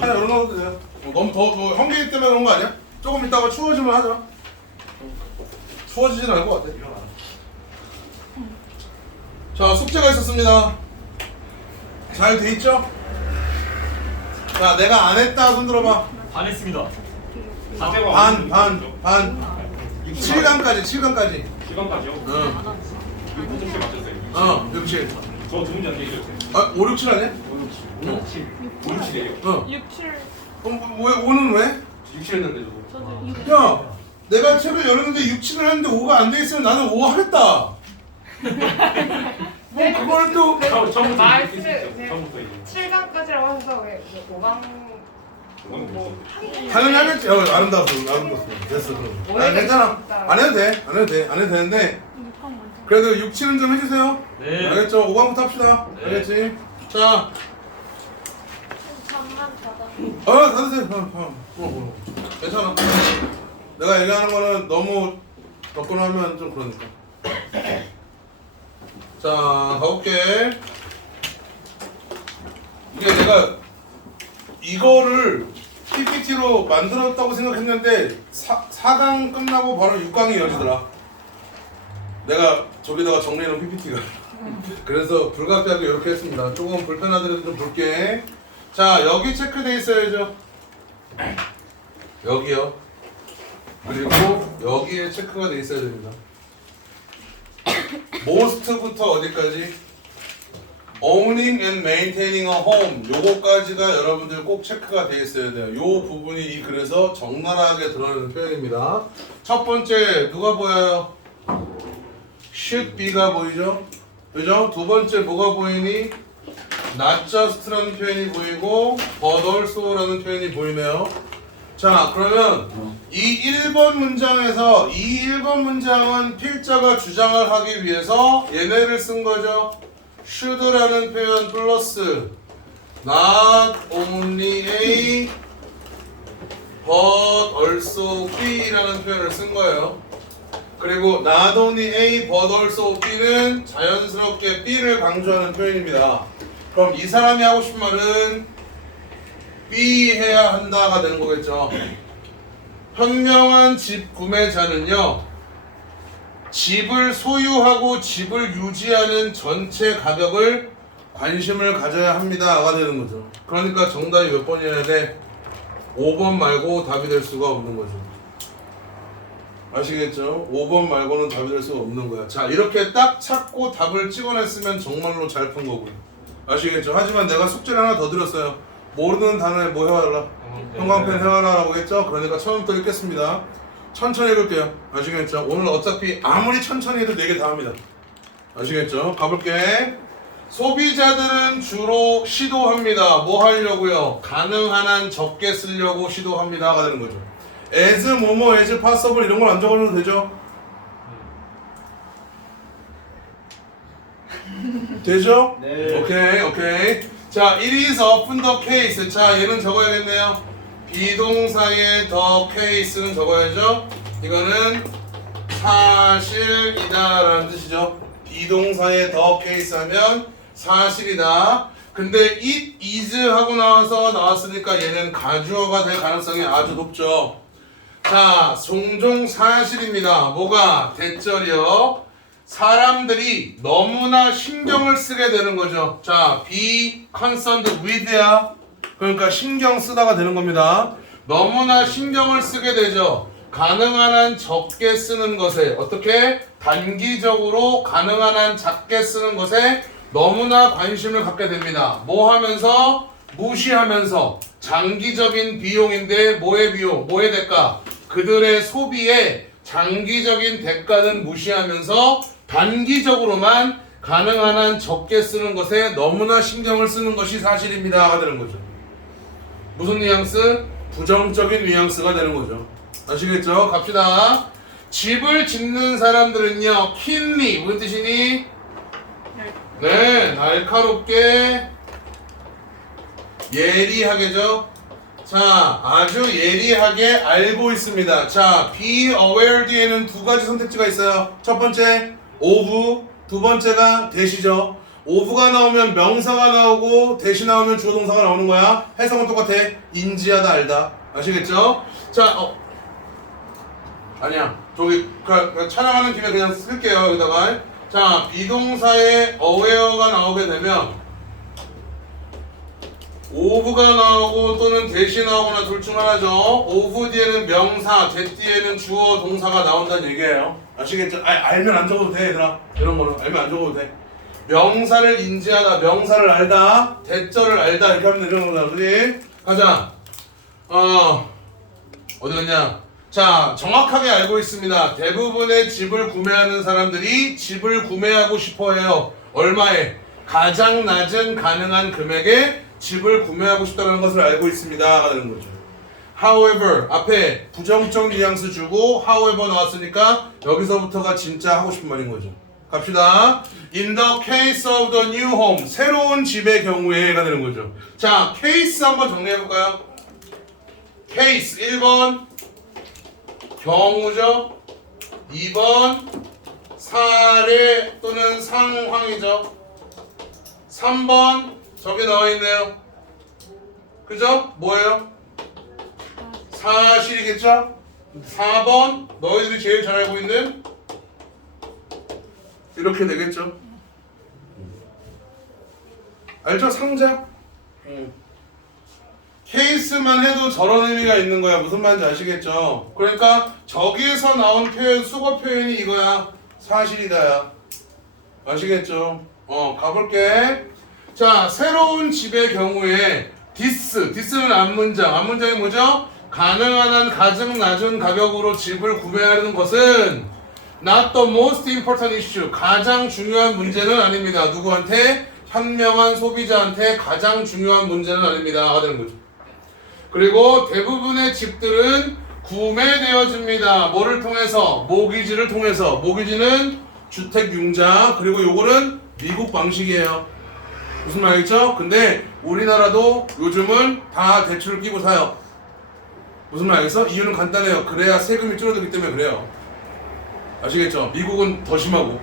그냥 열어놔도 돼요. 너무 뭐 현기인 때문에 그런 거 아니야? 조금 있다가 추워지면 하자. 추워지진 않을 것 같아. 자, 숙제가 있었습니다. 잘 돼 있죠? 자, 내가 안 했다 손 들어봐. 반 했습니다. 반. 7강까지. 7강까지요? 응. 6분 맞췄어요. 6, 7. 저 두 문제 안 되죠? 아, 5, 6, 7 아니야? 5, 7. 5, 6, 7이에요? 어. 6, 7. 그럼 왜 5는 왜? 6, 7 했는데 저도. 야, 내가 책을 열었는데 6, 7을 했는데 5가 안 돼 있으면 나는 5 하겠다. 뭐 그걸 또 처음부터 말씀- 이제 네. 처음부터 이제. 7강까지라고 하셔서 왜 5강 뭐 당연히 하겠지. 아름다웠어. 됐어. 그럼. 아, 괜찮아. 안 해도 되는데 그래도 6, 7은 좀 해주세요. 네. 알겠죠? 5강부터 합시다. 네. 알겠지? 자, 잠만 받아. 닫으세요. 괜찮아. 내가 얘기하는 거는 너무 접근하면 좀 그러니까. 자, 가볼게. 이게 내가 이거를 PPT로 만들었다고 생각했는데 4강 끝나고 바로 6강이 이어지더라. 내가 저기다가 정리해놓은 PPT가. 그래서 불가피하게 이렇게 했습니다. 조금 불편하더라도 좀 볼게. 자, 여기 체크돼 있어야죠. 여기요. 그리고 여기에 체크가 돼 있어야 됩니다. most부터 어디까지? owning and maintaining a home 요거까지가 여러분들 꼭 체크가 돼 있어야 돼요. 요 부분이 이 글에서 적나라하게 드러나는 표현입니다. 첫 번째 누가 보여요? should be가 보이죠? 그죠? 두 번째 뭐가 보이니? not just라는 표현이 보이고 but also라는 표현이 보이네요. 자, 그러면 이 1번 문장에서 이 1번 문장은 필자가 주장을 하기 위해서 얘네를 쓴 거죠. should라는 표현 플러스 not only A but also B라는 표현을 쓴 거예요. 그리고 not only A but also B는 자연스럽게 B를 강조하는 표현입니다. 그럼 이 사람이 하고 싶은 말은 B 해야 한다가 되는 거겠죠. 현명한 집 구매자는요, 집을 소유하고 집을 유지하는 전체 가격을 관심을 가져야 합니다가 되는 거죠. 그러니까 정답이 몇 번이어야 돼? 5번 말고 답이 될 수가 없는 거죠. 아시겠죠? 5번 말고는 답이 될 수가 없는 거야. 자, 이렇게 딱 찾고 답을 찍어냈으면 정말로 잘 푼 거고요. 아시겠죠? 하지만 내가 숙제를 하나 더 드렸어요. 모르는 단어에 뭐 해와라? 형광펜 해와라라고 했죠? 그러니까 처음부터 읽겠습니다. 천천히 읽을게요. 아시겠죠? 오늘 어차피 아무리 천천히 해도 4개 다 합니다. 아시겠죠? 가볼게. 소비자들은 주로 시도합니다. 뭐 하려고요? 가능한 한 적게 쓰려고 시도합니다가 되는 거죠. as 뭐뭐 as possible 이런 걸 안 적어도 되죠? 되죠? 네. 오케이. 자, it is often the case. 자, 얘는 적어야겠네요. 비동사의 the case는 적어야죠. 이거는 사실이다 라는 뜻이죠. 비동사의 the case 하면 사실이다. 근데 it is 하고 나왔으니까 얘는 가주어가 될 가능성이 아주 높죠. 자, 종종 사실입니다. 뭐가? 대절이요. 사람들이 너무나 신경을 쓰게 되는 거죠. 자, be concerned with야. 그러니까 신경 쓰다가 되는 겁니다. 너무나 신경을 쓰게 되죠. 가능한 한 적게 쓰는 것에 어떻게? 단기적으로 가능한 한 작게 쓰는 것에 너무나 관심을 갖게 됩니다. 뭐 하면서? 무시하면서. 장기적인 비용인데 뭐의 비용? 뭐의 대가? 그들의 소비에 장기적인 대가는 무시하면서 단기적으로만 가능한 한 적게 쓰는 것에 너무나 신경을 쓰는 것이 사실입니다가 되는 거죠. 무슨 뉘앙스? 부정적인 뉘앙스가 되는 거죠. 아시겠죠? 갑시다. 집을 짓는 사람들은요, keenly 무슨 뜻이니? 네, 날카롭게 예리하게죠. 자, 아주 예리하게 알고 있습니다. 자, be aware 뒤에는 두 가지 선택지가 있어요. 첫 번째, of, 두 번째가 that이죠. of가 나오면 명사가 나오고 대시 나오면 주어 동사가 나오는 거야. 해석은 똑같아. 인지하다 알다. 아시겠죠? 자, 아니야. 저기 촬영하는 김에 그냥 쓸게요. 여기다가. 자, 비동사에 aware가 나오게 되면 of가 나오고 또는 대시 나오거나 둘 중 하나죠. of 뒤에는 명사, that 뒤에는 주어 동사가 나온다는 얘기예요. 아시겠죠? 알면 안 적어도 돼, 얘들아. 이런 거는 알면 안 적어도 돼. 명사를 인지하다, 명사를 알다, 대절을 알다 이렇게 하면 되는 거다. 그지? 가자. 어디 갔냐? 자, 정확하게 알고 있습니다. 대부분의 집을 구매하는 사람들이 집을 구매하고 싶어 해요. 얼마에? 가장 낮은 가능한 금액에 집을 구매하고 싶다는 것을 알고 있습니다. 라는 거죠. However, 앞에 부정적 뉘앙스 주고 however 나왔으니까 여기서부터가 진짜 하고 싶은 말인 거죠. 갑시다. In the case of the new home, 새로운 집의 경우에가 되는 거죠. 자, 케이스 한번 정리해볼까요? 케이스 1번 경우죠. 2번 사례 또는 상황이죠. 3번 저기 나와있네요. 그죠? 뭐예요? 사실이겠죠? 4번 너희들이 제일 잘 알고 있는 이렇게 되겠죠? 알죠? 상자? 케이스만 해도 저런 의미가 있는 거야. 무슨 말인지 아시겠죠? 그러니까 저기에서 나온 표현, 수거 표현이 이거야. 사실이다야. 아시겠죠? 가볼게. 자, 새로운 집의 경우에 this는 앞문장. 앞문장이 뭐죠? 가능한 한 가장 낮은 가격으로 집을 구매하는 것은 not the most important issue. 가장 중요한 문제는 아닙니다. 누구한테? 현명한 소비자한테 가장 중요한 문제는 아닙니다. 되는 거죠. 그리고 대부분의 집들은 구매되어집니다. 뭐를 통해서? 모기지를 통해서. 모기지는 주택융자. 그리고 요거는 미국 방식이에요. 무슨 말이죠? 근데 우리나라도 요즘은 다 대출을 끼고 사요. 무슨 말 알겠어? 이유는 간단해요. 그래야 세금이 줄어들기 때문에 그래요. 아시겠죠? 미국은 더 심하고.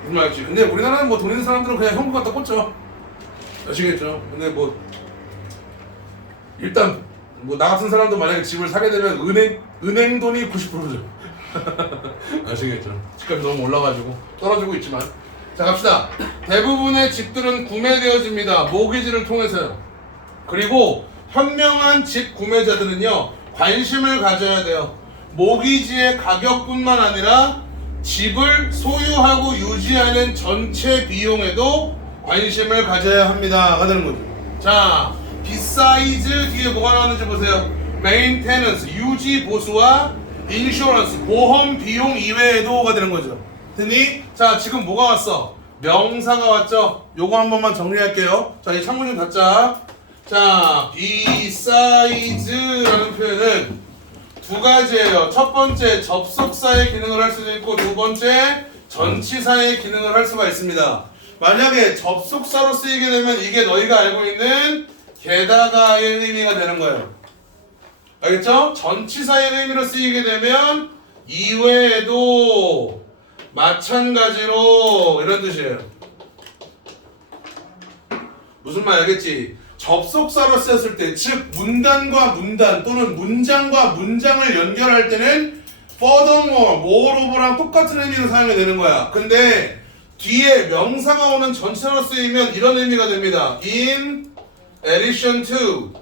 무슨 말 알겠지? 근데 우리나라는 뭐 돈 있는 사람들은 그냥 현금 갖다 꽂죠. 아시겠죠? 근데 뭐 일단 뭐 나 같은 사람도 만약에 집을 사게 되면 은행 돈이 90%죠. 아시겠죠? 집값이 너무 올라가지고 떨어지고 있지만. 자, 갑시다. 대부분의 집들은 구매되어집니다. 모기지를 통해서요. 그리고 현명한 집 구매자들은요, 관심을 가져야 돼요. 모기지의 가격뿐만 아니라 집을 소유하고 유지하는 전체 비용에도 관심을 가져야 합니다. 가 되는 거죠. 자, besides 뒤에 뭐가 나오는지 보세요. maintenance, 유지 보수와 insurance, 보험 비용 이외에도가 되는 거죠. 됐니? 자, 지금 뭐가 왔어? 명사가 왔죠? 요거 한 번만 정리할게요. 자, 이 창문 좀 닫자. 자, besides라는 표현은 두 가지예요. 첫 번째, 접속사의 기능을 할 수도 있고, 두 번째, 전치사의 기능을 할 수가 있습니다. 만약에 접속사로 쓰이게 되면 이게 너희가 알고 있는 게다가의 의미가 되는 거예요. 알겠죠? 전치사의 의미로 쓰이게 되면 이외에도 마찬가지로 이런 뜻이에요. 무슨 말 알겠지? 접속사로 쓰였을 때, 즉 문단과 문단 또는 문장과 문장을 연결할 때는 furthermore, moreover랑 똑같은 의미로 사용이 되는 거야. 근데 뒤에 명사가 오는 전치사로 쓰이면 이런 의미가 됩니다. In addition to,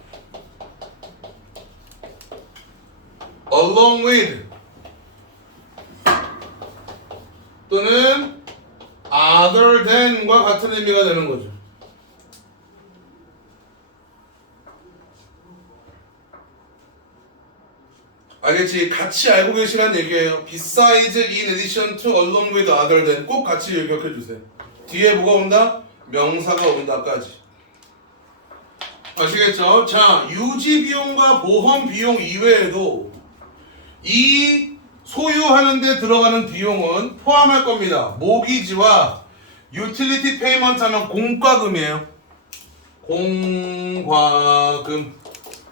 along with, 또는 other than과 같은 의미가 되는 거죠. 알겠지? 같이 알고 계시라는 얘기예요. Besides, in addition to, along with, other than 꼭 같이 기억해 주세요. 뒤에 뭐가 온다? 명사가 온다까지. 아시겠죠? 자, 유지 비용과 보험 비용 이외에도 이 소유하는 데 들어가는 비용은 포함할 겁니다. 모기지와 유틸리티 페이먼트 하면 공과금이에요. 공과금.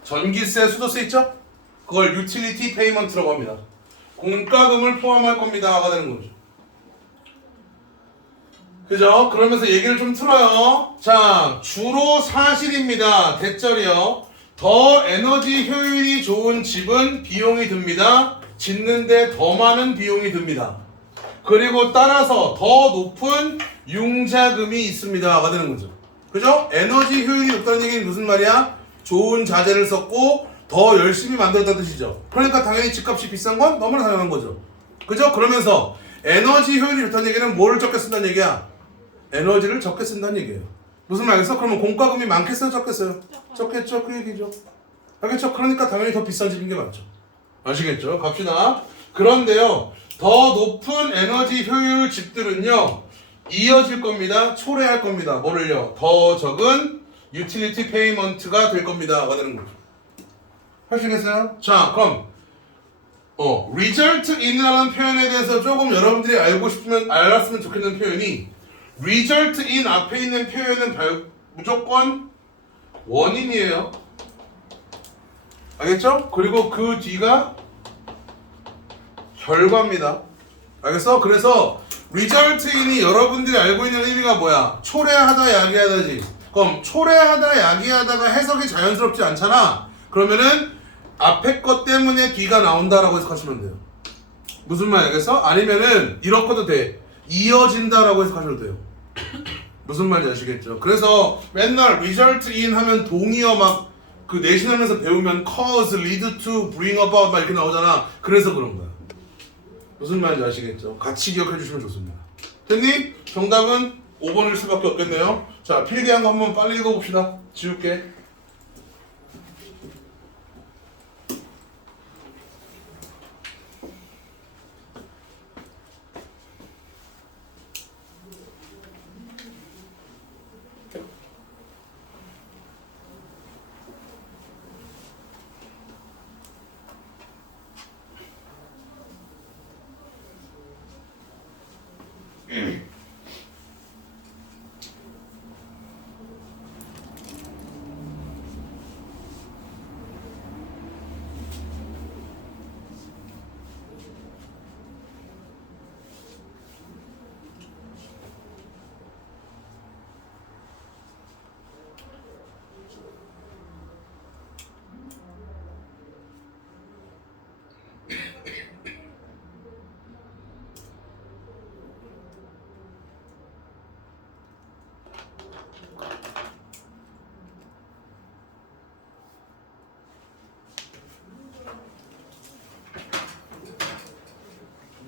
전기세, 수도세 있죠? 그걸 유틸리티 페이먼트라고 합니다. 공과금을 포함할 겁니다. 가 되는 거죠. 그죠? 그러면서 얘기를 좀 틀어요. 자, 주로 사실입니다. 대절이요. 더 에너지 효율이 좋은 집은 비용이 듭니다. 짓는데 더 많은 비용이 듭니다. 그리고 따라서 더 높은 융자금이 있습니다가 되는 거죠. 그죠? 에너지 효율이 높다는 얘기는 무슨 말이야? 좋은 자재를 썼고 더 열심히 만들었다는 뜻이죠. 그러니까 당연히 집값이 비싼 건 너무나 당연한 거죠. 그죠? 그러면서 에너지 효율이 좋다는 얘기는 뭐를 적게 쓴다는 얘기야? 에너지를 적게 쓴다는 얘기예요. 무슨 말이겠어? 그러면 공과금이 많겠어요? 적겠어요? 적겠죠? 그 얘기죠. 알겠죠? 그러니까 당연히 더 비싼 집인 게 맞죠. 아시겠죠? 갑시다. 그런데요, 더 높은 에너지 효율 집들은요, 이어질 겁니다. 초래할 겁니다. 뭐를요? 더 적은 유틸리티 페이먼트가 될 겁니다. 가 되는 거죠. 하시겠어요? 자, 그럼 result in이라는 표현에 대해서 조금 여러분들이 알았으면 좋겠는 표현이, result in 앞에 있는 표현은 무조건 원인이에요. 알겠죠? 그리고 그 뒤가 결과입니다. 알겠어? 그래서 result in이 여러분들이 알고 있는 의미가 뭐야? 초래하다, 야기하다지. 그럼 초래하다, 야기하다가 해석이 자연스럽지 않잖아. 그러면은 앞에 것 때문에 뒤가 나온다라고 해석하시면 돼요. 무슨 말 알겠어? 아니면은 이렇게도 돼. 이어진다라고 해석하셔도 돼요. 무슨 말인지 아시겠죠? 그래서 맨날 result in 하면 동의어 막 그 내신하면서 배우면 cause, lead to, bring about 막 이렇게 나오잖아. 그래서 그런 거야. 무슨 말인지 아시겠죠? 같이 기억해 주시면 좋습니다. 됐니? 정답은 5번일 수밖에 없겠네요. 자, 필기한 거 한번 빨리 읽어봅시다. 지울게.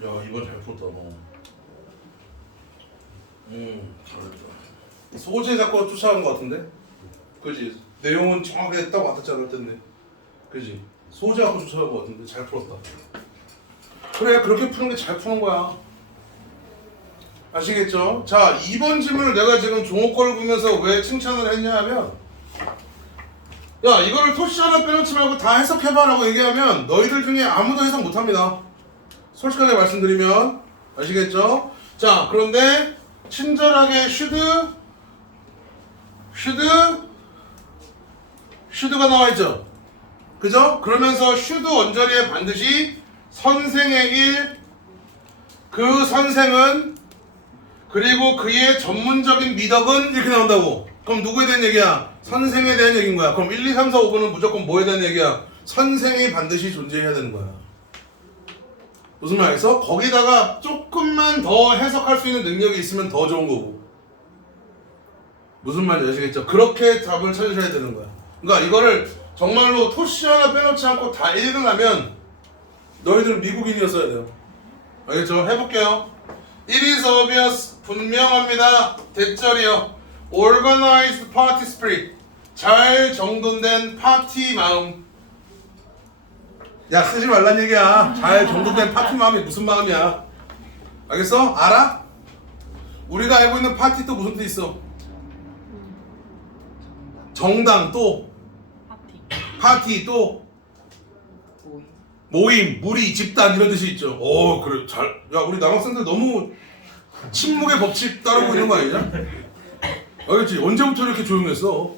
야, 이번 잘 풀었다. 잘했다. 소재 잡고 쫓아간 것 같은데? 그지? 내용은 정확하게 딱 와닿지 않을 텐데. 그지? 소재 갖고 쫓아간 것 같은데 잘 풀었다. 그래, 그렇게 푸는 게 잘 푸는 거야. 아시겠죠? 자, 2번 질문을 내가 지금 종호 거를 보면서 왜 칭찬을 했냐 하면, 야, 이거를 토시 하나 빼놓지 말고 다 해석해봐라고 얘기하면 너희들 중에 아무도 해석 못합니다. 솔직하게 말씀드리면. 아시겠죠? 자, 그런데 친절하게 should가 나와있죠? 그죠? 그러면서 should 언저리에 반드시 선생의 일, 그 선생은, 그리고 그의 전문적인 미덕은 이렇게 나온다고. 그럼 누구에 대한 얘기야? 선생에 대한 얘기인 거야. 그럼 1, 2, 3, 4, 5번은 무조건 뭐에 대한 얘기야? 선생이 반드시 존재해야 되는 거야. 무슨 말이겠어? 거기다가 조금만 더 해석할 수 있는 능력이 있으면 더 좋은 거고. 무슨 말인지 아시겠죠? 그렇게 답을 찾으셔야 되는 거야. 그러니까 이거를 정말로 토시 하나 빼놓지 않고 다 읽으려면 너희들은 미국인이었어야 돼요. 알겠죠? 해볼게요. It is obvious. 분명합니다. 대절이요. Organized party spirit. 잘 정돈된 파티 마음. 야, 쓰지 말란 얘기야. 잘 정돈된 파티 마음이 무슨 마음이야? 알겠어? 알아? 우리가 알고 있는 파티 또 무슨 뜻 있어? 정당 또 파티 또 모임, 무리, 집단 이런 뜻이 있죠. 오, 그래. 잘. 야, 우리 남학생들 너무 침묵의 법칙 따르고 있는 거 아니냐? 알겠지? 언제부터 이렇게 조용했어?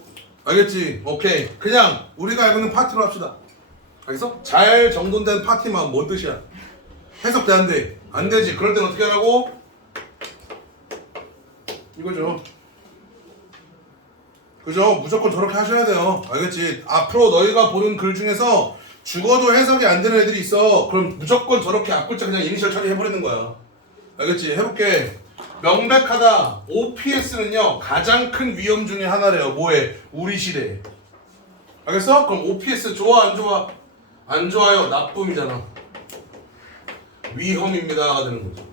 알겠지? 오케이. 그냥 우리가 알고 있는 파티로 합시다. 알겠어? 잘 정돈된 파티만 뭔 뜻이야? 해석 돼, 안 돼? 안 되지. 그럴 땐 어떻게 하라고? 이거죠. 그죠? 무조건 저렇게 하셔야 돼요. 알겠지? 앞으로 너희가 보는 글 중에서 죽어도 해석이 안 되는 애들이 있어. 그럼 무조건 저렇게 앞글자 그냥 이니셜 처리해버리는 거야. 알겠지? 해볼게. 명백하다. OPS는요 가장 큰 위험 중에 하나래요. 뭐에? 우리 시대에. 알겠어? 그럼 OPS 좋아 안 좋아? 안 좋아요. 나쁨이잖아. 위험입니다가 되는 거죠.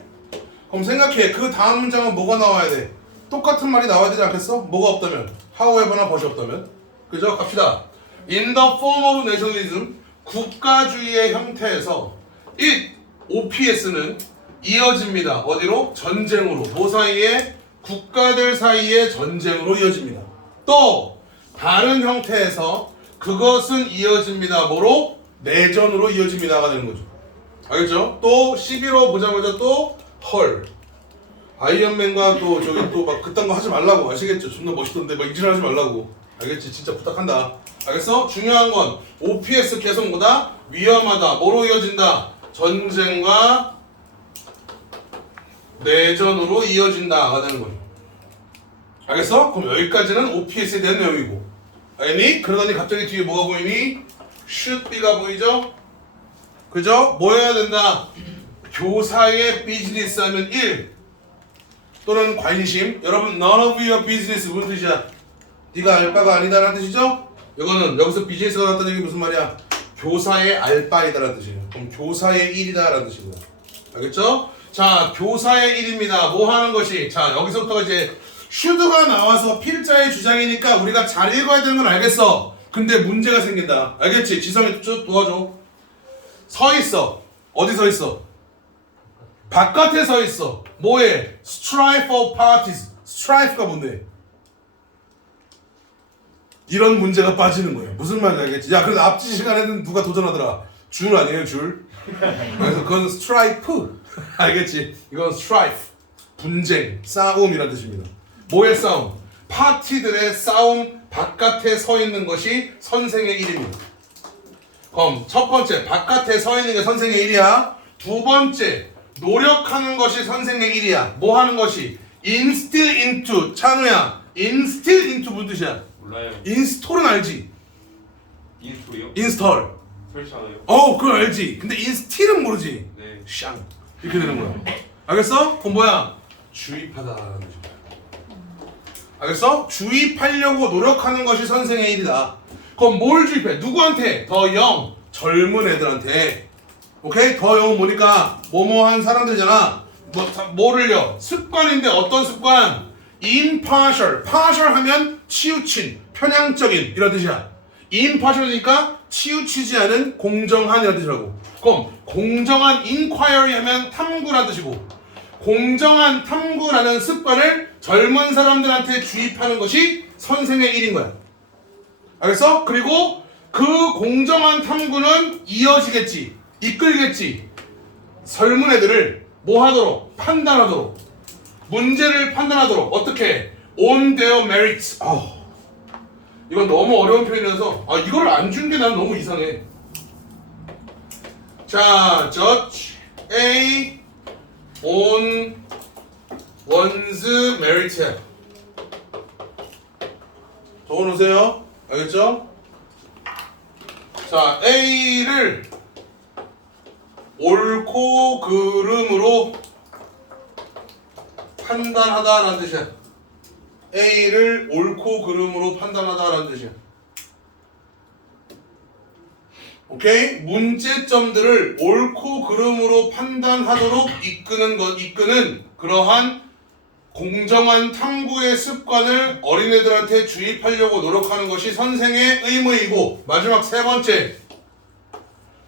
그럼 생각해. 그 다음 문장은 뭐가 나와야 돼? 똑같은 말이 나와야 되지 않겠어? 뭐가 없다면? however나 벗이 없다면? 그죠? 갑시다. In the form of nationalism, 국가주의의 형태에서 it, OPS는 이어집니다. 어디로? 전쟁으로. 뭐 사이에? 국가들 사이의 전쟁으로 이어집니다. 또 다른 형태에서 그것은 이어집니다. 뭐로? 내전으로 이어집니다가 되는 거죠. 알겠죠? 또 11호 보자마자 또 헐. 아이언맨과 또 저기 또 막 그딴 거 하지 말라고. 아시겠죠? 존나 멋있던데 막 이질 하지 말라고. 알겠지? 진짜 부탁한다. 알겠어? 중요한 건 OPS 계속 뭐다? 위험하다. 뭐로 이어진다? 전쟁과 내전으로 이어진다가 되는 거죠. 알겠어? 그럼 여기까지는 OPS에 대한 내용이고. 알겠니? 그러더니 갑자기 뒤에 뭐가 보이니? should be가 보이죠? 그죠? 뭐 해야 된다? 교사의 비즈니스 하면 1 또는 관심. 여러분 none of your business 무슨 뜻이야? 네가 알 바가 아니다라는 뜻이죠? 이거는 여기서 비즈니스가 나왔다는 게 무슨 말이야? 교사의 알 바이다라는 뜻이에요. 그럼 교사의 일이다라는 뜻이고요. 알겠죠? 자, 교사의 일입니다. 뭐 하는 것이? 자, 여기서부터 이제 should가 나와서 필자의 주장이니까 우리가 잘 읽어야 되는 건 알겠어. 근데 문제가 생긴다. 알겠지? 지성이 좀 도와줘. 서 있어. 어디 서 있어? 바깥에 서 있어. 뭐해? Strife of parties. Strife가 뭔데? 이런 문제가 빠지는 거예요. 무슨 말인지 알겠지? 야, 그래도 앞지 시간에는 누가 도전하더라. 줄 아니에요, 줄? 그래서 그건 strife. 알겠지? 이건 strife. 분쟁, 싸움이라는 뜻입니다. 뭐의 싸움? 파티들의 싸움 바깥에 서 있는 것이 선생의 일입니다. 그럼 첫 번째, 바깥에 서 있는 게 선생의 일이야. 두 번째, 노력하는 것이 선생의 일이야. 뭐 하는 것이? instill into. 찬우야, instill into 무슨 뜻이야? 몰라요. 인스톨은 알지? 인스톨이요? 인스톨. 설치하나요? 그건 알지. 근데 인스틸은 모르지. 네. 샹. 이렇게 되는 거야. 알겠어? 그럼 뭐야? 주입하다라는 뜻이야. 알겠어? 주입하려고 노력하는 것이 선생의 일이다. 그럼 뭘 주입해? 누구한테? 더 영, 젊은 애들한테. 오케이? 더 영은 뭐니까? 뭐뭐한 사람들이잖아. 뭐를요? 습관인데 어떤 습관? impartial. partial 하면 치우친, 편향적인 이런 뜻이야. impartial이니까 치우치지 않은 공정한 이런 뜻이라고. 그럼 공정한 inquiry 하면 탐구라는 뜻이고, 공정한 탐구라는 습관을 젊은 사람들한테 주입하는 것이 선생의 일인 거야. 알겠어? 그리고 그 공정한 탐구는 이어지겠지, 이끌겠지. 젊은 애들을 뭐 하도록? 판단하도록, 문제를 판단하도록. 어떻게? on their merits. 이건 너무 어려운 표현이라서 이걸 안 준 게 난 너무 이상해. 자, judge A on one's merit. 적어놓으세요. 알겠죠? 자, A를 옳고 그름으로 판단하다라는 뜻이야. A를 옳고 그름으로 판단하다라는 뜻이야. 오케이? 문제점들을 옳고 그름으로 판단하도록 이끄는 그러한 공정한 탐구의 습관을 어린애들한테 주입하려고 노력하는 것이 선생의 의무이고, 마지막 세 번째,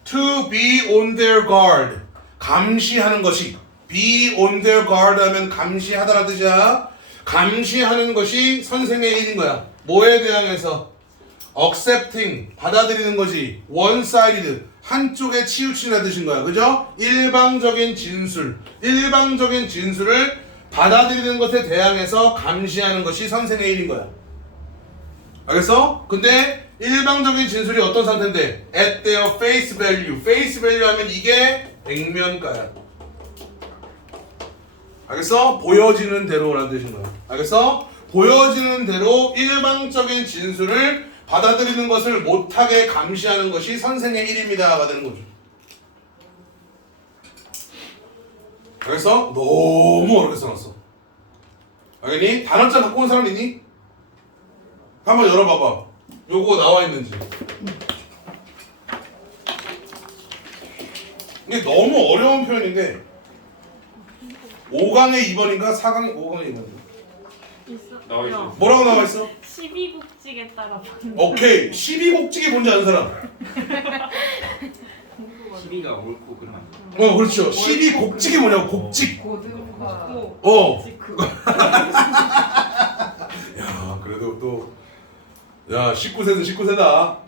to be on their guard. 감시하는 것이. be on their guard 하면 감시하다라는 뜻이야. 감시하는 것이 선생의 일인 거야. 뭐에 대항해서? accepting, 받아들이는 거지. one-sided, 한쪽에 치우치는 뜻인 거야. 그죠? 일방적인 진술을 받아들이는 것에 대항해서 감시하는 것이 선생의 일인 거야. 알겠어? 근데 일방적인 진술이 어떤 상태인데? at their face value. face value 하면 이게 액면가야. 알겠어? 보여지는 대로라는 뜻인 거야. 알겠어? 보여지는 대로 일방적인 진술을 받아들이는 것을 못하게 감시하는 것이 선생의 일입니다가 되는 거죠. 알겠어? 너무 어렵게 써놨어. 알겠니? 단어장 갖고 온 사람 있니? 한번 열어봐봐. 요거 나와 있는지. 이게 너무 어려운 표현인데 5강에 2번인가 4강에 5강에 2번인가? 나와 있어요. 뭐라고 나와 있어? 12국직에 따라 받는 오케이. 12곡직이 뭔지 아는 사람? 12가 옳고 그러면 안 돼. 그렇죠. 12곡직이 뭐냐고. 곡직. 고등과 어. 직후. 야, 그래도 또 야, 19세는 19세다.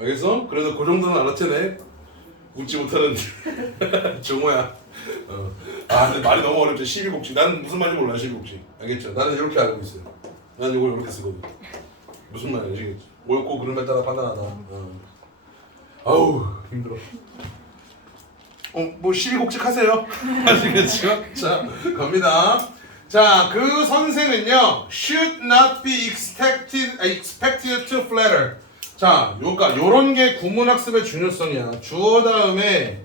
알겠어? 그래도 그 정도는 알아채네. 웃지 못하는 정호야. 아, 근데 말이 너무 어렵죠. 12곡직. 나는 무슨 말인지 몰라요. 12곡직. 알겠죠? 나는 이렇게 알고 있어요. 난 이걸 이렇게 쓰거든. 무슨 말인지 아시겠죠? 옳고 그름에 따라 판단하다. 아우, 힘들어. 뭐 12곡직 하세요. 아시겠죠? 자, 갑니다. 자, 그 선생은요, should not be expected to flatter. 자, 요런 게 구문학습의 중요성이야. 주어 다음에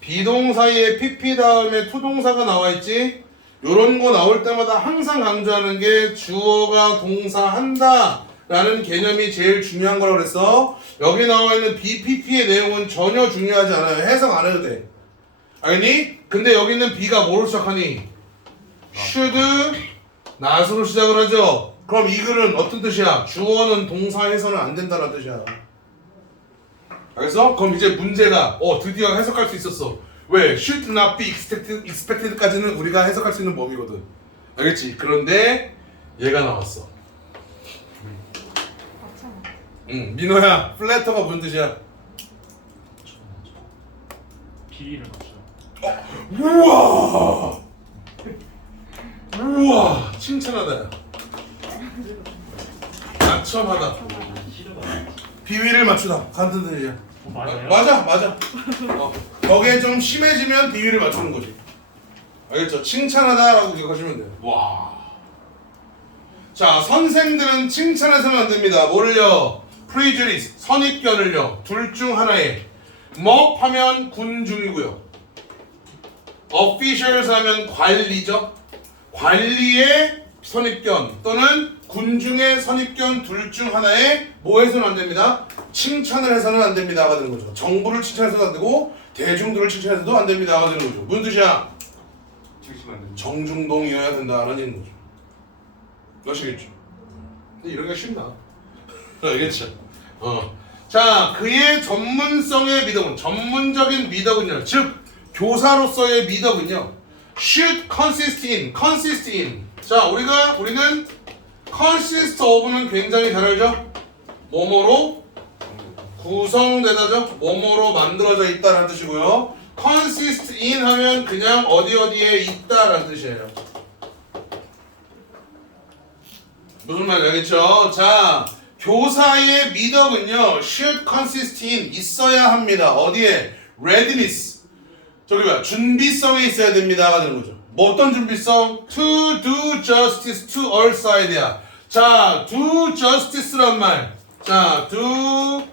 비동사에 pp 다음에 투동사가 나와 있지? 요런 거 나올 때마다 항상 강조하는 게 주어가 동사한다 라는 개념이 제일 중요한 거라고 그랬어. 여기 나와 있는 BPP의 내용은 전혀 중요하지 않아요. 해석 안 해도 돼. 알겠니? 근데 여기 있는 B가 뭐로 시작하니? should not으로 시작을 하죠. 그럼 이 글은 어떤 뜻이야? 주어는 동사해서는 안 된다는 뜻이야. 알겠어? 그럼 이제 문제가 드디어 해석할 수 있었어. 왜? should not be expected까지는 우리가 해석할 수 있는 범위거든. 알겠지? 그런데 얘가 나왔어. 민호야, 플래터가 무슨 뜻이야? 비위를 맞춰. 우와, 칭찬하다. 낙첨하다. 비위를 맞추다. 같은 뜻이야. 맞아요? 맞아. 거기에 좀 심해지면 비위를 맞추는 거지. 알겠죠? 칭찬하다라고 기억하시면 돼요. 와. 자, 선생들은 칭찬해서는 안 됩니다. 뭐를요? prejudice, 선입견을요. 둘 중 하나에. 먹하면 군중이고요. officials 하면 관리죠. 관리의 선입견 또는 군중의 선입견 둘 중 하나에 뭐 해서는 안 됩니다. 칭찬을 해서는 안 됩니다가 되는 거죠. 정부를 칭찬해서도 안 되고 대중들을 칭찬해서도 안 됩니다가 되는 거죠. 무슨 뜻이야? 칭찬 안 됩니다. 정중동이어야 된다라는 얘기인 거죠. 아시겠죠? 근데 이런 게 쉽나? 알겠죠? 자, 그의 전문성의 미덕은, 전문적인 미덕은요, 즉 교사로서의 미덕은요, should consist in. 자, 우리는 consist of는 굉장히 잘 알죠? 뭐뭐로 구성되다죠? 뭐뭐로 만들어져 있다라는 뜻이고요. consist in 하면 그냥 어디에 있다라는 뜻이에요. 무슨 말인지 알겠죠? 자, 교사의 미덕은요, should consist in 있어야 합니다. 어디에? readiness. 저기 뭐야? 준비성에 있어야 됩니다가 되는 거죠. 뭐 어떤 준비성? to do justice to all side야. 자, do justice란 말. 자, do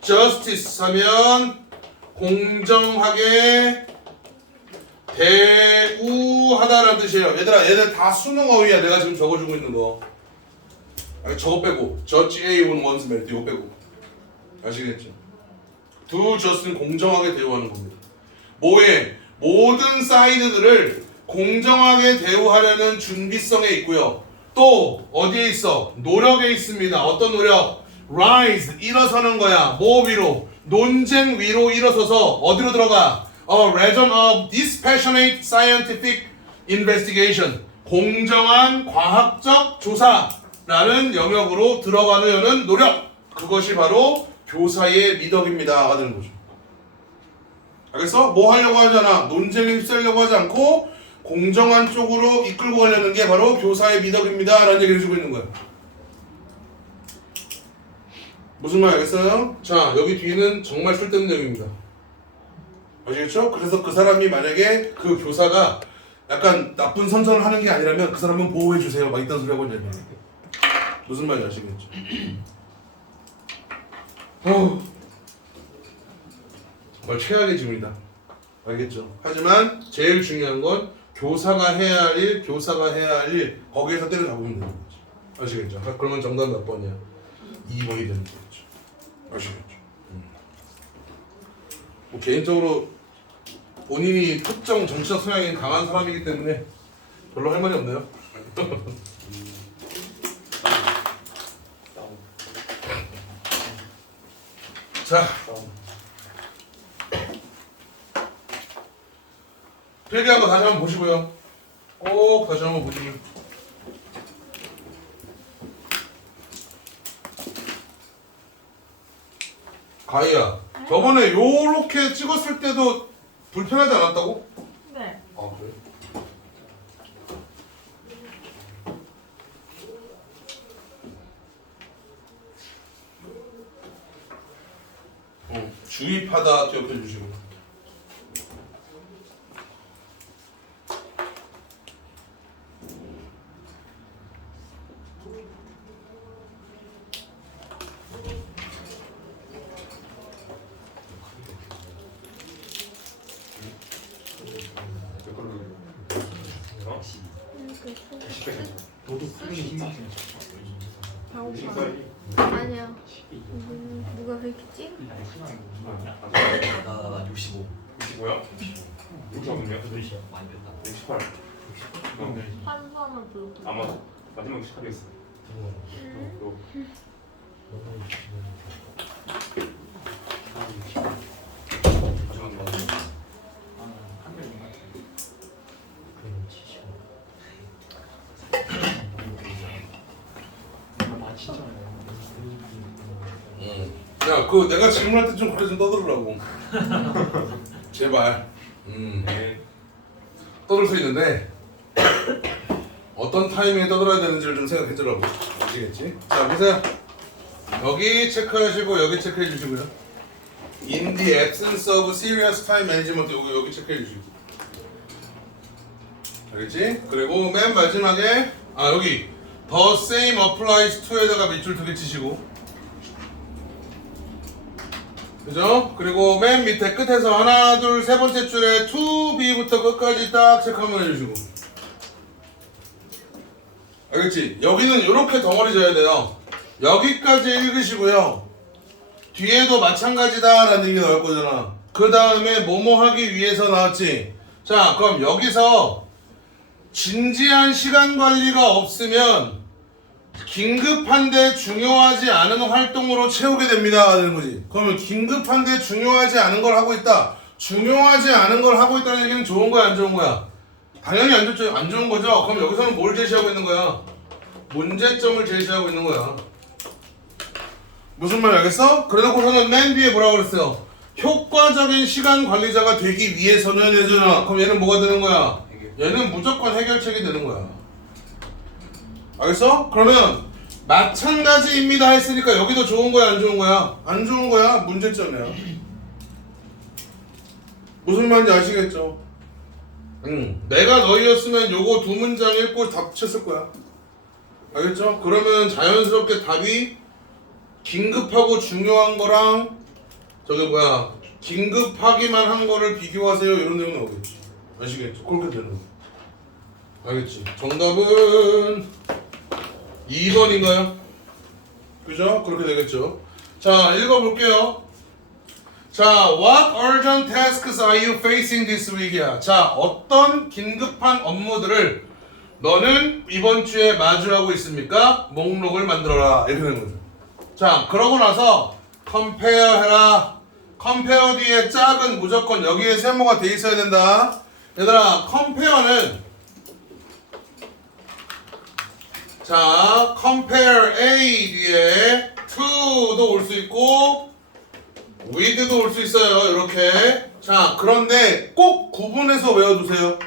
justice 하면 공정하게 대우하다라는 뜻이에요. 얘들 다 수능 어휘야. 내가 지금 적어주고 있는 거. 아니, 저거 빼고 judge A on one's merit 이거 빼고 아시겠죠? do just는 공정하게 대우하는 겁니다. 뭐에? 모든 사이드들을 공정하게 대우하려는 준비성에 있고요. 또 어디에 있어? 노력에 있습니다. 어떤 노력? rise, 일어서는 거야. 뭐 위로? 논쟁 위로 일어서서 어디로 들어가? A region of dispassionate scientific investigation. 공정한 과학적 조사라는 영역으로 들어가려는 노력. 그것이 바로 교사의 미덕입니다. 하는 거죠. 알겠어? 뭐 하려고 하잖아. 논쟁에 휩쓸려고 하지 않고 공정한 쪽으로 이끌고 가려는 게 바로 교사의 미덕입니다. 라는 얘기를 해주고 있는 거야. 무슨 말 알겠어요? 자, 여기 뒤는 정말 쓸데없는 내용입니다. 아시겠죠? 그래서 그 사람이 만약에 그 교사가 약간 나쁜 선전을 하는 게 아니라면 그 사람은 보호해 주세요. 막 이딴 소리 하고 있는 얘기. 무슨 말인지 아시겠죠? 정말 최악의 질문이다. 알겠죠? 하지만 제일 중요한 건 교사가 해야 할 일, 교사가 해야 할 일 거기에서 때려잡으면 되는 거지. 아시겠죠? 그러면 정답 몇 번이야? 2번이 되는 거겠죠. 아시겠죠? 뭐 개인적으로 본인이 특정 정치적 성향이 강한 사람이기 때문에 별로 할 말이 없네요. 자, 필기한 거 다시 한번 보시고요. 꼭 다시 한번 보시고요. 가희야, 저번에 요렇게 찍었을 때도 불편하지 않았다고? 네. 아 그래? 주입하다 기억해 주시고. 몇 걸로? 10배. 너도 풀이 힘이 배고파. 아니야. 누가 그렇게 찍? 나 65. 65야? 65면? 많이 뺐다. 68. 한밤을 불고. 아마 마지막 68이었어. 야, 그 내가 질문할 때 좀 그래 좀 떠들으라고. 제발. 네. 떠들 수 있는데 어떤 타이밍에 떠들어야 되는지를 좀 생각해주라고. 아시겠지? 자, 보세요. 여기 체크하시고 여기 체크해 주시고요. In the absence of serious time management 여기 체크해 주시고. 알겠지? 그리고 맨 마지막에 여기 the same applies to에다가 밑줄 2개 치시고. 그죠? 그리고 맨 밑에 끝에서 하나, 둘, 세 번째 줄에 to be부터 끝까지 딱 체크 한번 해주시고. 알겠지? 여기는 이렇게 덩어리 져야 돼요. 여기까지 읽으시고요. 뒤에도 마찬가지다 라는 얘기 나올 거잖아. 그 다음에 뭐뭐 하기 위해서 나왔지. 자, 그럼 여기서 진지한 시간 관리가 없으면 긴급한데 중요하지 않은 활동으로 채우게 됩니다 되는 거지. 그러면 긴급한데 중요하지 않은 걸 하고 있다. 중요하지 않은 걸 하고 있다는 얘기는 좋은 거야 안 좋은 거야? 당연히 안 좋은 거죠. 그럼 여기서는 뭘 제시하고 있는 거야? 문제점을 제시하고 있는 거야. 무슨 말인지 알겠어? 그래놓고서는 맨 뒤에 뭐라고 그랬어요? 효과적인 시간 관리자가 되기 위해서는 해주나. 그럼 얘는 뭐가 되는 거야? 얘는 무조건 해결책이 되는 거야. 알겠어? 그러면 마찬가지입니다 했으니까 여기도 좋은 거야 안 좋은 거야? 안 좋은 거야. 문제점이야. 무슨 말인지 아시겠죠? 내가 너희였으면 요거 두 문장 읽고 답 쳤을 거야. 알겠죠? 그러면 자연스럽게 답이 긴급하고 중요한 거랑 긴급하기만 한 거를 비교하세요 이런 내용 나오겠지. 아시겠죠? 그렇게 되는 거. 알겠지? 정답은 2번인가요? 그죠? 그렇게 되겠죠. 자, 읽어볼게요. 자, what urgent tasks are you facing this week이야. 자, 어떤 긴급한 업무들을 너는 이번 주에 마주하고 있습니까? 목록을 만들어라. 이렇게 되는 거죠. 자, 그러고 나서 compare 해라. compare 뒤에 짝은 무조건 여기에 세모가 돼 있어야 된다. 얘들아, compare는 자, compare A 뒤에 to도 올 수 있고 with도 올 수 있어요. 이렇게. 자, 그런데 꼭 구분해서 외워두세요.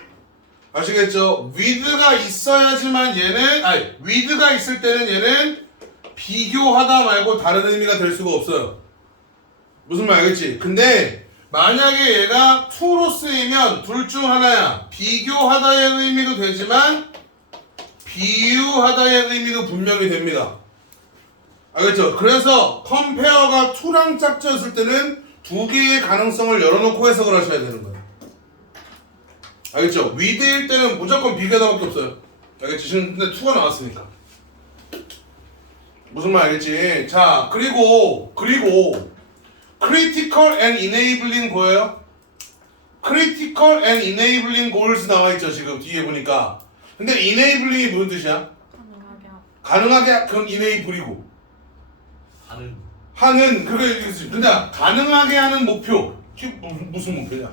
아시겠죠? with가 있어야지만 with가 있을 때는 얘는 비교하다 말고 다른 의미가 될 수가 없어요. 무슨 말 알겠지? 근데 만약에 얘가 to로 쓰이면 둘 중 하나야. 비교하다의 의미도 되지만 비유하다의 의미도 분명히 됩니다. 알겠죠? 그래서 compare가 to랑 짝지었을 때는 두 개의 가능성을 열어놓고 해석을 하셔야 되는 거예요. 알겠죠? with일 때는 무조건 비교하다밖에 없어요. 알겠지? 지금 근데 to가 나왔으니까. 무슨 말 알겠지? 자, 그리고 critical and enabling 보여요? critical and enabling goals 나와있죠 지금 뒤에 보니까. 근데 enabling이 무슨 뜻이야? 가능하게 하고. 가능하게 그럼 enable이고 하는 그게 근데 가능하게 하는 목표 이게 무슨 목표냐?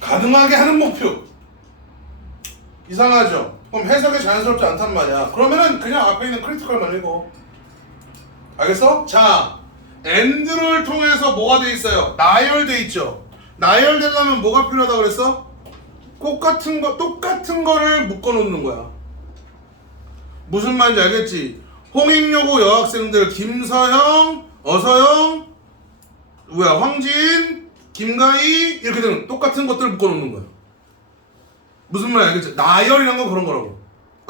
가능하게 하는 목표 이상하죠? 그럼 해석이 자연스럽지 않단 말이야. 그러면은 그냥 앞에 있는 critical만 읽어. 알겠어? 자, and를 통해서 뭐가 돼 있어요? 나열돼 있죠. 나열되려면 뭐가 필요하다고 그랬어? 똑같은 거를 묶어 놓는 거야. 무슨 말인지 알겠지? 홍익여고 여학생들 김서영, 어서영, 황진, 김가희 이렇게 되면 똑같은 것들을 묶어 놓는 거야. 무슨 말인지 알겠지? 나열이란 건 그런 거라고.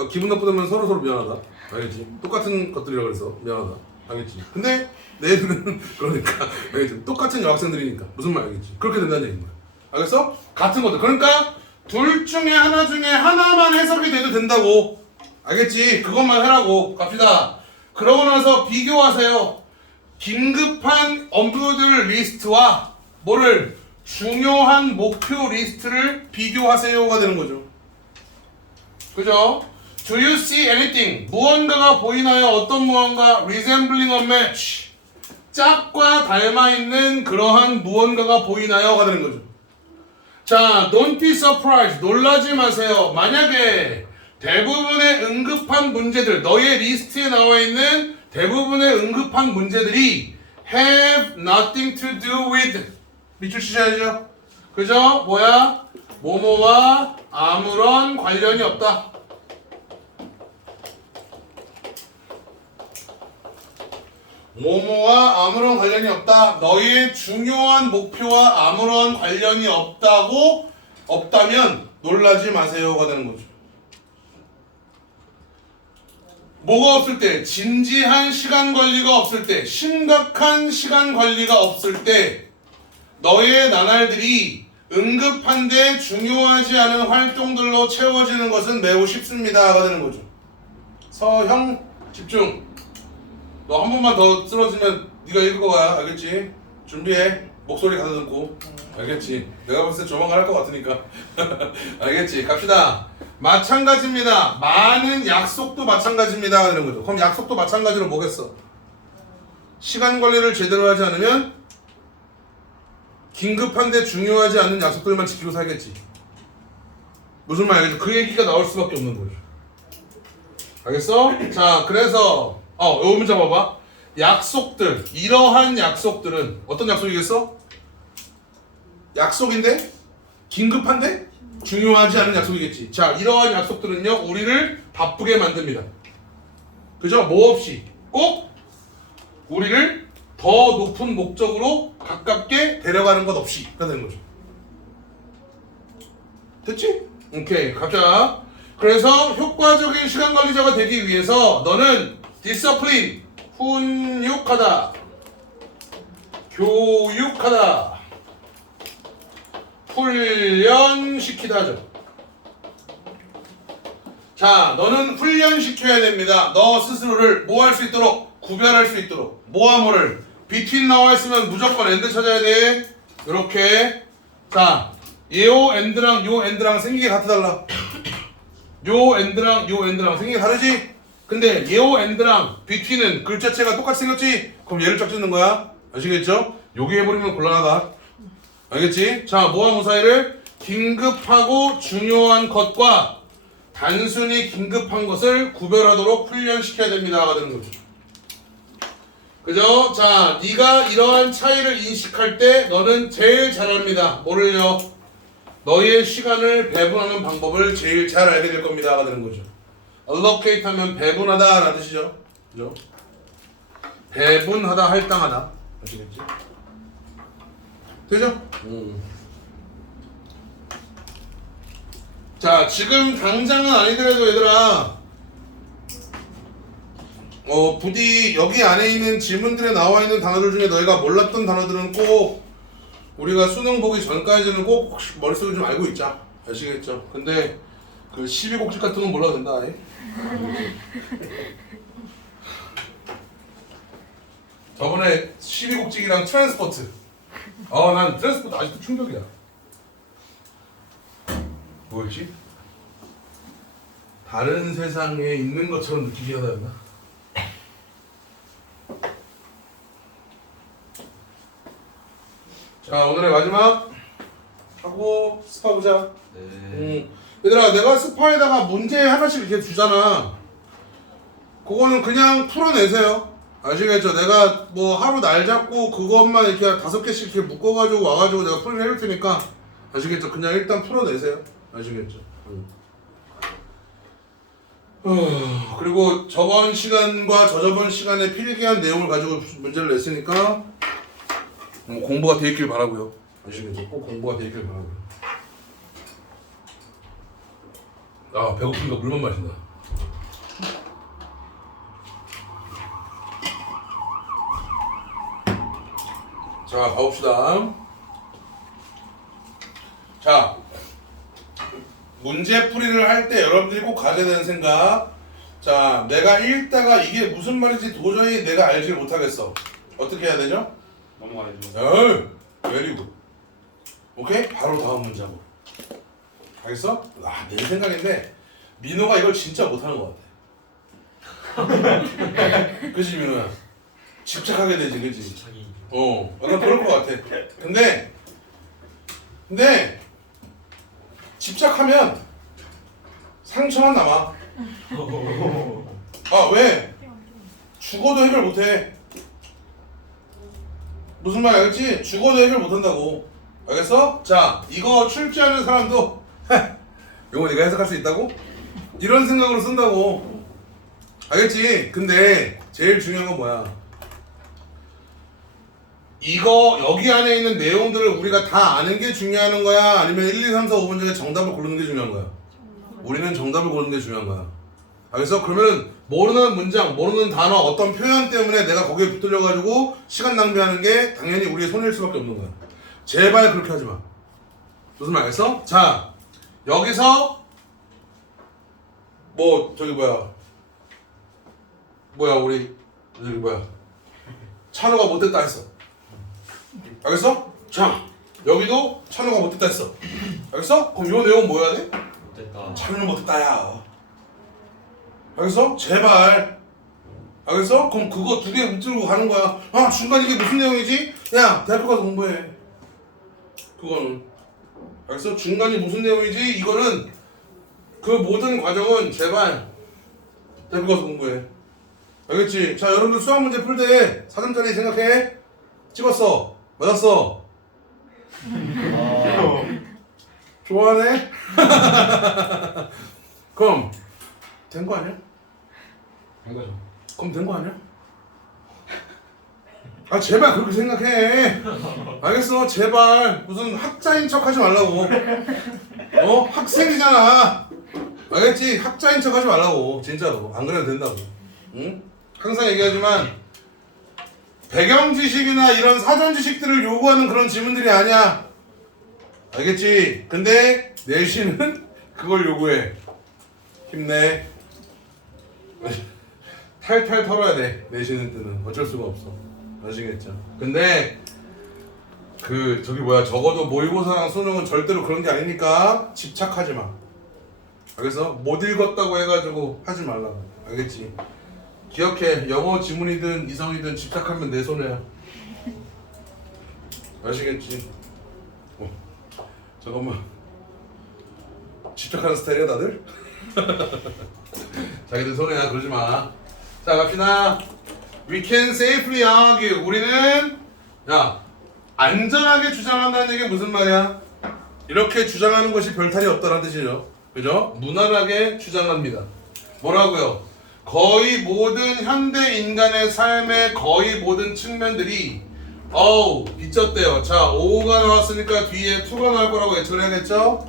기분 나쁘다면 서로 미안하다. 알겠지? 똑같은 것들이라고 그래서 미안하다. 알겠지? 근데 내들은 그러니까 알겠지? 똑같은 여학생들이니까 무슨 말 알겠지? 그렇게 된다는 얘기인 거야. 알겠어? 같은 것들. 그러니까 둘 중에 하나만 해석이 돼도 된다고. 알겠지? 그것만 해라고. 갑시다. 그러고 나서 비교하세요. 긴급한 업무들 리스트와 뭐를 중요한 목표 리스트를 비교하세요가 되는 거죠. 그죠? Do you see anything? 무언가가 보이나요? 어떤 무언가? Resembling a match. 짝과 닮아있는 그러한 무언가가 보이나요?가 되는 거죠. 자, don't be surprised. 놀라지 마세요. 만약에 대부분의 응급한 문제들, 너의 리스트에 나와 있는 대부분의 응급한 문제들이 have nothing to do with 밑줄 치셔야죠. 그죠? 뭐야? 뭐뭐와 아무런 관련이 없다. 뭐뭐와 아무런 관련이 없다. 너의 중요한 목표와 아무런 관련이 없다면 놀라지 마세요가 되는 거죠. 뭐가 없을 때? 진지한 시간 관리가 없을 때, 심각한 시간 관리가 없을 때 너의 나날들이 응급한데 중요하지 않은 활동들로 채워지는 것은 매우 쉽습니다가 되는 거죠. 서형 집중. 너 한 번만 더 쓰러지면 네가 읽을 거야. 알겠지? 준비해. 목소리 가다듬고. 알겠지? 내가 봤을 때 조만간 할 것 같으니까. 알겠지? 갑시다. 마찬가지입니다. 많은 약속도 마찬가지입니다. 이런 거죠. 그럼 약속도 마찬가지로 뭐겠어? 시간 관리를 제대로 하지 않으면 긴급한데 중요하지 않은 약속들만 지키고 살겠지. 무슨 말 알겠죠? 그 얘기가 나올 수밖에 없는 거죠. 알겠어? 자, 그래서 요 문자 봐봐. 약속들, 이러한 약속들은 어떤 약속이겠어? 약속인데? 긴급한데? 중요하지 않은 약속이겠지. 자, 이러한 약속들은요, 우리를 바쁘게 만듭니다. 그죠? 뭐 없이 꼭 우리를 더 높은 목적으로 가깝게 데려가는 것 없이 가 되는 거죠. 됐지? 오케이, 가자. 그래서 효과적인 시간 관리자가 되기 위해서 너는 discipline, 훈육하다, 교육하다, 훈련시키다 하죠. 자, 너는 훈련시켜야 됩니다. 너 스스로를 뭐 할 수 있도록, 구별할 수 있도록. 뭐와 뭐를 between 나와 있으면 무조건 and 찾아야 돼. 이렇게. 자, 요 and랑 요 and랑 생긴 게 같아 달라. 요 and랑 요 and랑 생긴 게 다르지? 근데 요 and랑 between은 글자체가 똑같이 생겼지? 그럼 얘를 쫙 찍는 거야. 아시겠죠? 여기 해버리면 곤란하다. 알겠지? 자, 뭐와 뭐 사이를? 긴급하고 중요한 것과 단순히 긴급한 것을 구별하도록 훈련시켜야 됩니다가 되는 거죠. 그죠? 자, 네가 이러한 차이를 인식할 때 너는 제일 잘합니다. 뭐를요? 너의 시간을 배분하는 방법을 제일 잘 알게 될 겁니다가 되는 거죠. allocate 하면 배분하다 라는 뜻이죠. 그죠? 배분하다, 할당하다. 아시겠지? 되죠? 자, 지금 당장은 아니더라도 얘들아, 부디 여기 안에 있는 질문들에 나와 있는 단어들 중에 너희가 몰랐던 단어들은 꼭 우리가 수능 보기 전까지는 꼭 머릿속에 좀 알고 있자. 아시겠죠? 근데 그 12곡집 같은 건 몰라도 된다. 아예. 저번에 12곡집이랑 트랜스포트. 난 트랜스포트 아직도 충격이야. 뭐였지? 다른 세상에 있는 것처럼 느끼게 하다였나? 자, 오늘의 마지막 하고 스파 보자. 얘들아, 내가 스파에다가 문제 하나씩 이렇게 주잖아. 그거는 그냥 풀어내세요. 아시겠죠? 내가 뭐 하루 날 잡고 그것만 이렇게 5개씩 이렇게 묶어가지고 와가지고 내가 풀이를 해줄 테니까, 아시겠죠? 그냥 일단 풀어내세요. 아시겠죠? 그리고 저번 시간과 저저번 시간에 필기한 내용을 가지고 문제를 냈으니까 공부가 돼 있길 바라고요. 아시겠죠? 꼭 공부가 돼 있길 바라고요. 배고프니까 물만 마신다. 자, 가봅시다. 자, 문제풀이를 할 때 여러분들이 꼭 가져야 되는 생각. 자, 내가 읽다가 이게 무슨 말인지 도저히 내가 알지 못하겠어. 어떻게 해야 되죠? 넘어가야죠. very good. 오케이? 바로 다음 문제하고. 알겠어? 내 생각인데 민호가 이걸 진짜 못하는 것 같아. 그치 민호야? 집착하게 되지, 그치? 난 그럴 것 같아. 근데 집착하면 상처만 남아. 왜? 죽어도 해결 못해. 무슨 말 알겠지? 죽어도 해결 못한다고. 알겠어? 자, 이거 출제하는 사람도 이거 네가 해석할 수 있다고? 이런 생각으로 쓴다고. 알겠지? 근데 제일 중요한 건 뭐야? 이거 여기 안에 있는 내용들을 우리가 다 아는 게 중요한 거야? 아니면 1, 2, 3, 4, 5번 중에 정답을 고르는 게 중요한 거야? 우리는 정답을 고르는 게 중요한 거야. 알겠어? 그러면 모르는 문장, 모르는 단어, 어떤 표현 때문에 내가 거기에 붙들려가지고 시간 낭비하는 게 당연히 우리의 손해일 수밖에 없는 거야. 제발 그렇게 하지 마. 무슨 말 알겠어? 자, 여기서 찬호가 못됐다 했어. 알겠어? 자, 여기도 찬호가 못됐다 했어. 알겠어? 그럼 요 내용 뭐 해야 돼? 못됐다. 찬호는 못됐다야. 알겠어? 제발. 알겠어? 그럼 그거 2개 붙들고 가는 거야. 중간 이게 무슨 내용이지? 야, 대학교 가서 공부해. 그거는. 알겠어? 중간이 무슨 내용이지? 이거는 그 모든 과정은 제발 대학교 가서 공부해. 알겠지? 자, 여러분들 수학 문제 풀 때 4점짜리 생각해. 찍었어. 맞았어. 좋아하네. 그럼 된 거 아니야? 된 거죠. 그럼 된 거 아니야? 제발 그렇게 생각해. 알겠어? 제발 무슨 학자인 척 하지 말라고. 학생이잖아. 알겠지? 학자인 척 하지 말라고. 진짜로. 안 그래도 된다고. 응? 항상 얘기하지만 배경 지식이나 이런 사전 지식들을 요구하는 그런 질문들이 아니야. 알겠지? 근데 내신은 그걸 요구해. 힘내. 탈탈 털어야 돼. 내신은 때는 어쩔 수가 없어. 아시겠죠? 근데 적어도 모의고사랑 수능은 절대로 그런 게 아니니까 집착하지 마. 알겠어? 못 읽었다고 해가지고 하지 말라고. 알겠지? 기억해. 영어 지문이든 이성이든 집착하면 내 손해야. 아시겠지? 잠깐만. 집착하는 스타일이야 다들? 자기들 손해야. 그러지 마. 자, 갑시다. We can safely argue. 우리는 안전하게 주장한다는 얘기 무슨 말이야? 이렇게 주장하는 것이 별탈이 없다는 뜻이죠. 그죠? 무난하게 주장합니다. 뭐라고요? 거의 모든 현대 인간의 삶의 거의 모든 측면들이 빚졌대요. 자, 5가 나왔으니까 뒤에 2가 나올 거라고 예측을 해야겠죠?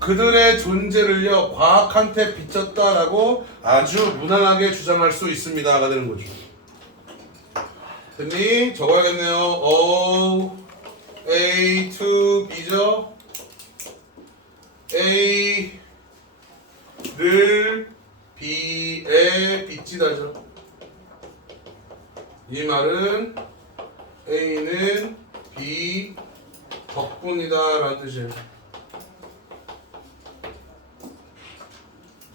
그들의 존재를요, 과학한테 빚졌다라고 아주 무난하게 주장할 수 있습니다가 되는 거죠. 됐니? 적어야겠네요. O, A to B죠? A를 B에 빚지다죠. 이 말은 A는 B 덕분이다 라는 뜻이에요.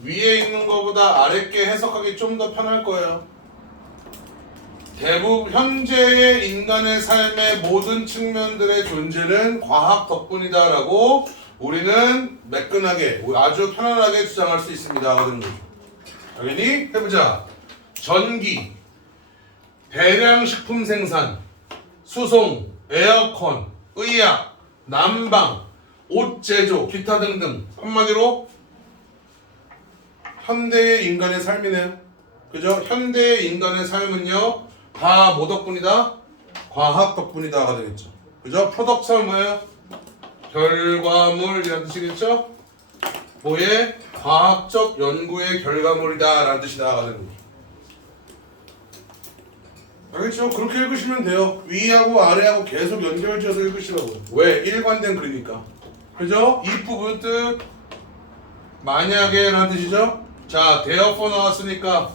위에 있는 것보다 아래 게 해석하기 좀 더 편할 거예요. 대부분 현재의 인간의 삶의 모든 측면들의 존재는 과학 덕분이다 라고 우리는 매끈하게 아주 편안하게 주장할 수 있습니다. 하는 거죠. 알겠니? 해보자. 전기, 대량 식품 생산, 수송, 에어컨, 의학, 난방, 옷 제조, 기타 등등. 한마디로 현대의 인간의 삶이네요. 그죠? 현대의 인간의 삶은요, 다 뭐 덕분이다? 과학 덕분이다가 되겠죠. 그죠? 프로덕트는 뭐예요? 결과물이라는 뜻이겠죠? 뭐의? 과학적 연구의 결과물이다 라는 뜻이다가 되는 거죠. 알겠죠? 그렇게 읽으시면 돼요. 위하고 아래하고 계속 연결지어서 읽으시라고요. 왜? 일관된 글이니까. 그죠? 이 부분 뜻 만약에 라는 뜻이죠? 자, therefore 나왔으니까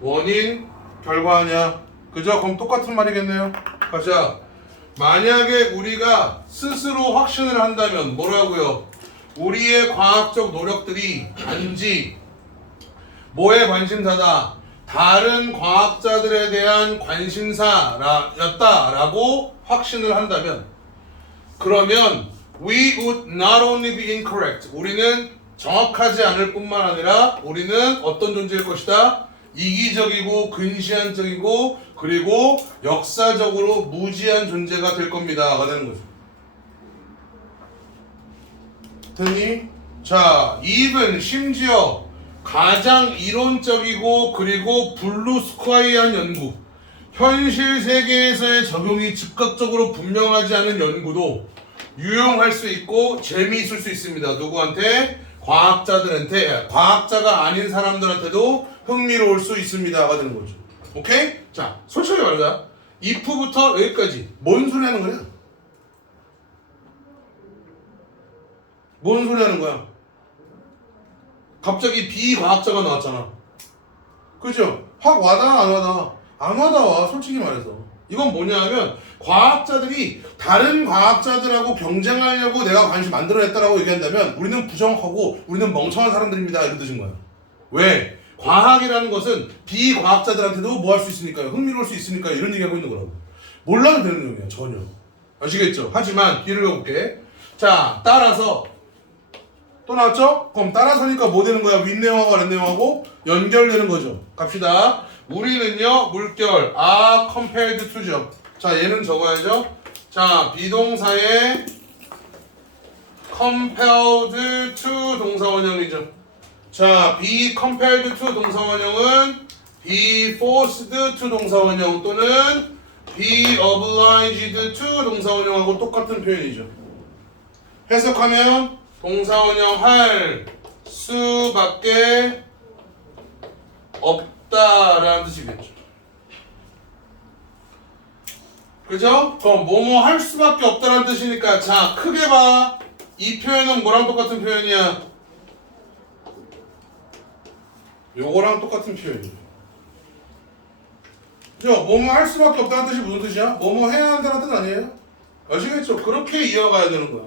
원인, 결과 아니야. 그죠? 그럼 똑같은 말이겠네요. 자, 만약에 우리가 스스로 확신을 한다면 뭐라고요? 우리의 과학적 노력들이 단지 뭐에 관심사다? 다른 과학자들에 대한 관심사였다라고 확신을 한다면 그러면 we would not only be incorrect. 우리는 정확하지 않을 뿐만 아니라 우리는 어떤 존재일 것이다? 이기적이고 근시안적이고 그리고 역사적으로 무지한 존재가 될 겁니다가 되는 거죠. 됐니? 자, even 심지어 가장 이론적이고 그리고 블루스카이한 연구, 현실 세계에서의 적용이 즉각적으로 분명하지 않은 연구도 유용할 수 있고 재미있을 수 있습니다. 누구한테? 과학자들한테, 과학자가 아닌 사람들한테도 흥미로울 수 있습니다가 되는 거죠. 오케이? 자, 솔직히 말하자. if부터 여기까지 뭔 소리 하는 거야? 뭔 소리 하는 거야? 갑자기 비과학자가 나왔잖아. 그죠? 확 와닿아 안 와닿아? 안 와닿아, 솔직히 말해서. 이건 뭐냐 하면 과학자들이 다른 과학자들하고 경쟁하려고 내가 관심 만들어냈다라고 얘기한다면 우리는 부정하고 우리는 멍청한 사람들입니다 이런 뜻인 거야. 왜? 과학이라는 것은 비과학자들한테도 뭐 할 수 있으니까요. 흥미로울 수 있으니까요. 이런 얘기하고 있는 거라고. 몰라도 되는 내용이야. 전혀. 아시겠죠? 하지만 뒤를 읽어볼게. 자, 따라서 또 나왔죠? 그럼 따라서니까 뭐 되는 거야? 윗내용하고 아랫내용하고 연결되는 거죠. 갑시다. 우리는요, 물결 are compared to죠. 자, 얘는 적어야죠. 자, 비동사의 compared to 동사원형이죠. 자, be compared to 동사원형은 be forced to 동사원형 또는 be obliged to 동사원형하고 똑같은 표현이죠. 해석하면 동사원형 할 수밖에 없다라는 뜻이겠죠. 그죠? 그럼 뭐뭐 할 수밖에 없다라는 뜻이니까 자, 크게 봐. 이 표현은 뭐랑 똑같은 표현이야? 요거랑 똑같은 표현이에요. 그죠? 뭐뭐 할 수밖에 없다는 뜻이 무슨 뜻이야? 뭐뭐 해야 한다는 뜻 아니에요? 아시겠죠? 그렇게 이어가야 되는 거야.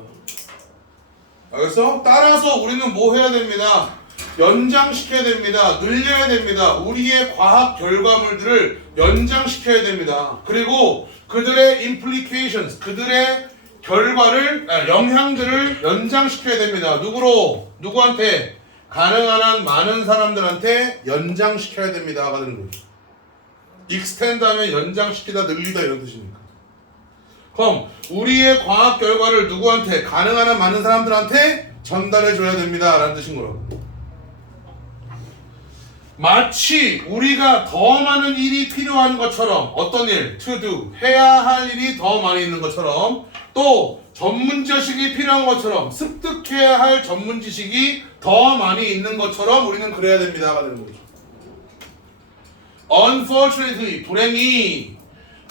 알겠어? 따라서 우리는 뭐 해야 됩니다. 연장시켜야 됩니다. 늘려야 됩니다. 우리의 과학 결과물들을 연장시켜야 됩니다. 그리고 그들의 implications, 그들의 결과를, 영향들을 연장시켜야 됩니다. 누구로? 누구한테? 가능한 한 많은 사람들한테 연장시켜야 됩니다가 되는 거죠. extend 하면 연장시키다, 늘리다 이런 뜻이니까. 그럼 우리의 과학 결과를 누구한테? 가능한 한 많은 사람들한테 전달해 줘야 됩니다 라는 뜻인 거라고. 마치 우리가 더 많은 일이 필요한 것처럼 어떤 일, to do, 해야 할 일이 더 많이 있는 것처럼 또 전문 지식이 필요한 것처럼 습득해야 할 전문 지식이 더 많이 있는 것처럼 우리는 그래야 됩니다가 되는 거죠. Unfortunately, 불행히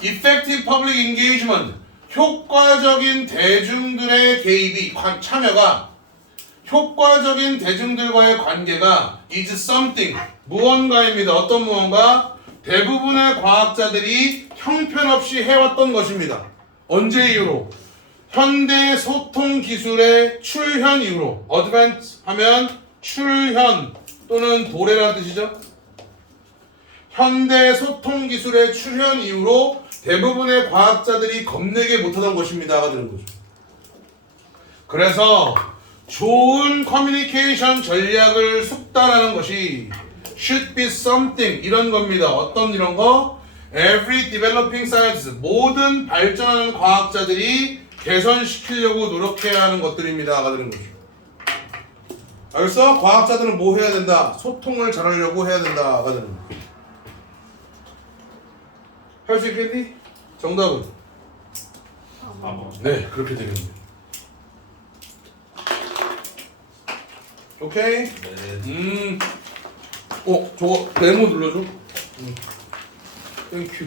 effective public engagement, 효과적인 대중들의 개입이, 참여가 효과적인 대중들과의 관계가 is something, 무언가입니다. 어떤 무언가? 대부분의 과학자들이 형편없이 해왔던 것입니다. 언제 이후로? 현대 소통 기술의 출현 이후로. advance 하면 출현 또는 도래라는 뜻이죠. 현대 소통 기술의 출현 이후로 대부분의 과학자들이 겁내게 못하던 것입니다가 되는 거죠. 그래서 좋은 커뮤니케이션 전략을 숙달하는 것이 should be something 이런 겁니다. 어떤 이런 거? Every developing science, 모든 발전하는 과학자들이 개선시키려고 노력해야 하는 것들입니다가 되는 거죠. 알겠어? 과학자들은 뭐 해야 된다? 소통을 잘하려고 해야 된다가 되는 거죠. 할 수 있겠니? 정답은? 4번. 네, 그렇게 되겠네요. 오케이? 네. 저거 네모 눌러줘. 땡큐.